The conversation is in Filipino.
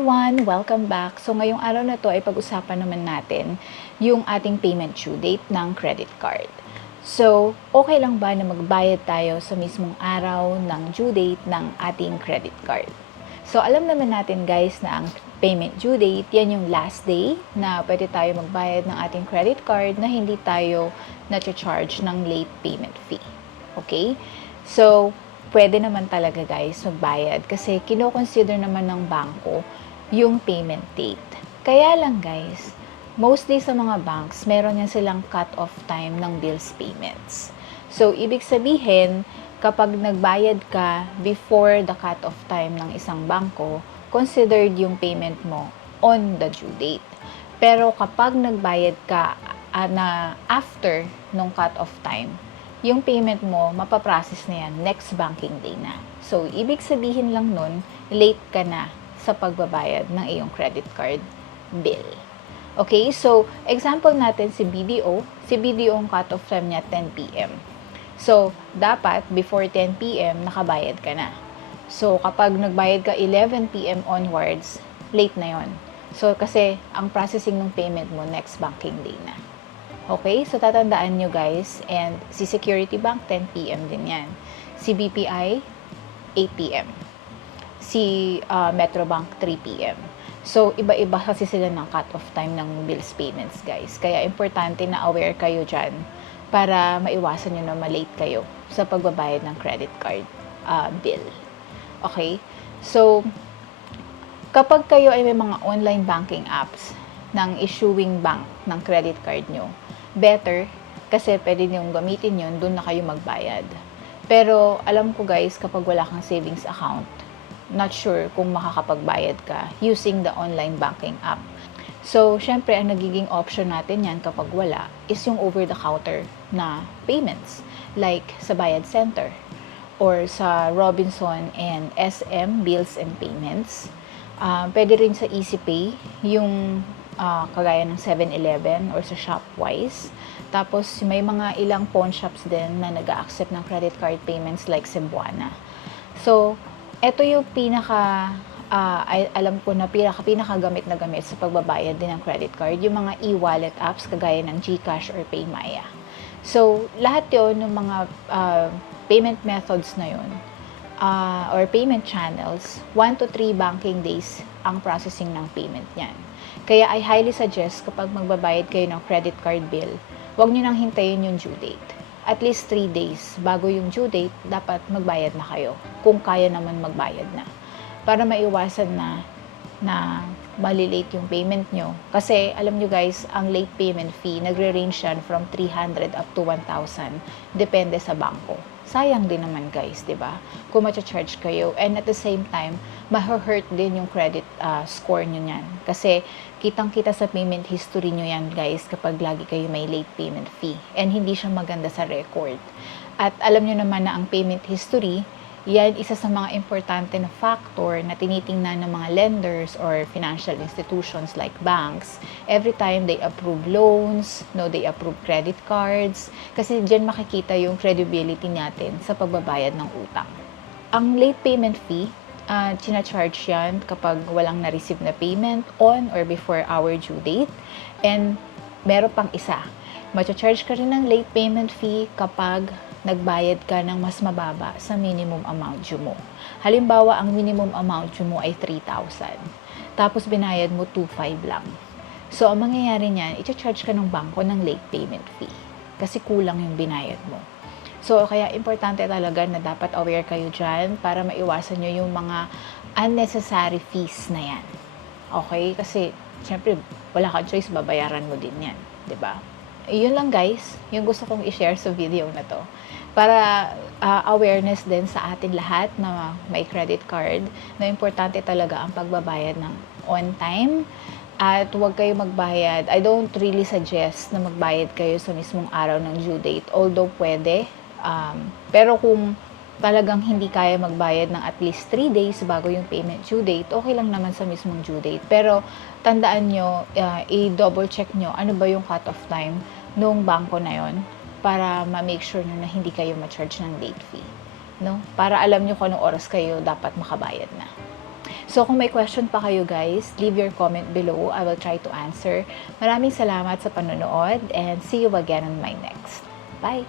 everyone! Welcome back! So ngayong araw na to ay pag-usapan naman natin yung ating payment due date ng credit card. So, okay lang ba na magbayad tayo sa mismong araw ng due date ng ating credit card? So, alam naman natin guys na ang payment due date, yan yung last day na pwede tayo magbayad ng ating credit card na hindi tayo na-charge ng late payment fee. Okay? So, pwede naman talaga guys magbayad kasi kino-consider naman ng bangko yung payment date. Kaya lang guys, mostly sa mga banks, meron yan silang cut-off time ng bills payments. So, ibig sabihin, kapag nagbayad ka before the cut-off time ng isang bangko, considered yung payment mo on the due date. Pero kapag nagbayad ka na after nung cut-off time, yung payment mo, mapaprocess na yan next banking day na. So, ibig sabihin lang nun, late ka na sa pagbabayad ng iyong credit card bill. Okay, so, example natin si BDO. Si BDO ang cut-off time niya 10 p.m. So, dapat before 10 p.m. nakabayad ka na. So, kapag nagbayad ka 11 p.m. onwards, late na yon. So, kasi ang processing ng payment mo next banking day na. Okay, so tatandaan nyo guys, and si Security Bank 10 p.m. din yan. Si BPI 8 p.m. Si Metrobank 3 p.m. So, iba-iba kasi sila ng cut-off time ng bills payments guys. Kaya importante na aware kayo dyan para maiwasan nyo na malate kayo sa pagbabayad ng credit card bill. Okay, so kapag kayo ay may mga online banking apps ng issuing bank ng credit card nyo, better kasi pwede niyong gamitin yun, doon na kayo magbayad. Pero alam ko guys, kapag wala kang savings account, not sure kung makakapagbayad ka using the online banking app. So, syempre, ang nagiging option natin yan kapag wala is yung over-the-counter na payments like sa Bayad Center or sa Robinson and SM Bills and Payments. Pwede rin sa EasyPay, yung kagaya ng 7-Eleven or sa Shopwise. Tapos, may mga ilang pawn shops din na nag-a-accept ng credit card payments like Cebuana. So, ito yung alam ko na pinakagamit na gamit sa pagbabayad din ng credit card, yung mga e-wallet apps kagaya ng GCash or PayMaya. So, lahat yon ng mga payment methods na yon or payment channels, 1 to 3 banking days ang processing ng payment niyan. Kaya I highly suggest kapag magbabayad kayo ng credit card bill, huwag nyo nang hintayin yung due date. At least 3 days bago yung due date, dapat magbayad na kayo. Kung kaya naman magbayad na. Para maiwasan na malilate yung payment nyo. Kasi alam nyo guys, ang late payment fee, nagre-range yan from 300 up to 1,000. Depende sa bangko. Sayang din naman guys, di ba? Kung ma-charge kayo. And at the same time, ma-hurt din yung credit score nyo yan. Kasi kitang-kita sa payment history nyo yan guys kapag lagi kayo may late payment fee. And hindi siya maganda sa record. At alam nyo naman na ang payment history, yan isa sa mga importante na factor na tinitingnan ng mga lenders or financial institutions like banks every time they approve loans, they approve credit cards, kasi diyan makikita yung credibility natin sa pagbabayad ng utang. Ang late payment fee, charge yan kapag walang na-receive na payment on or before our due date. And meron pang isa, ma-charge ka rin ng late payment fee kapag nagbayad ka ng mas mababa sa minimum amount due mo. Halimbawa, ang minimum amount due mo ay 3,000. Tapos binayad mo 2,500 lang. So, ang mangyayari niyan, i-charge ka ng bangko ng late payment fee. Kasi kulang yung binayad mo. So, kaya importante talaga na dapat aware kayo dyan para maiwasan nyo yung mga unnecessary fees na yan. Okay? Kasi, syempre, wala kang choice, babayaran mo din yan. 'Di ba? Yun lang guys, yung gusto kong i-share sa video na to. Para awareness din sa atin lahat na may credit card, na importante talaga ang pagbabayad ng on time. At huwag kayo magbayad. I don't really suggest na magbayad kayo sa mismong araw ng due date. Although pwede. Pero kung talagang hindi kaya magbayad ng at least 3 days bago yung payment due date, okay lang naman sa mismong due date. Pero tandaan nyo, i-double check nyo ano ba yung cut-off time nung bangko na yon para ma-make sure na hindi kayo ma-charge ng late fee. No? Para alam nyo kung anong oras kayo dapat makabayad na. So kung may question pa kayo guys, leave your comment below. I will try to answer. Maraming salamat sa panonood and see you again on my next. Bye!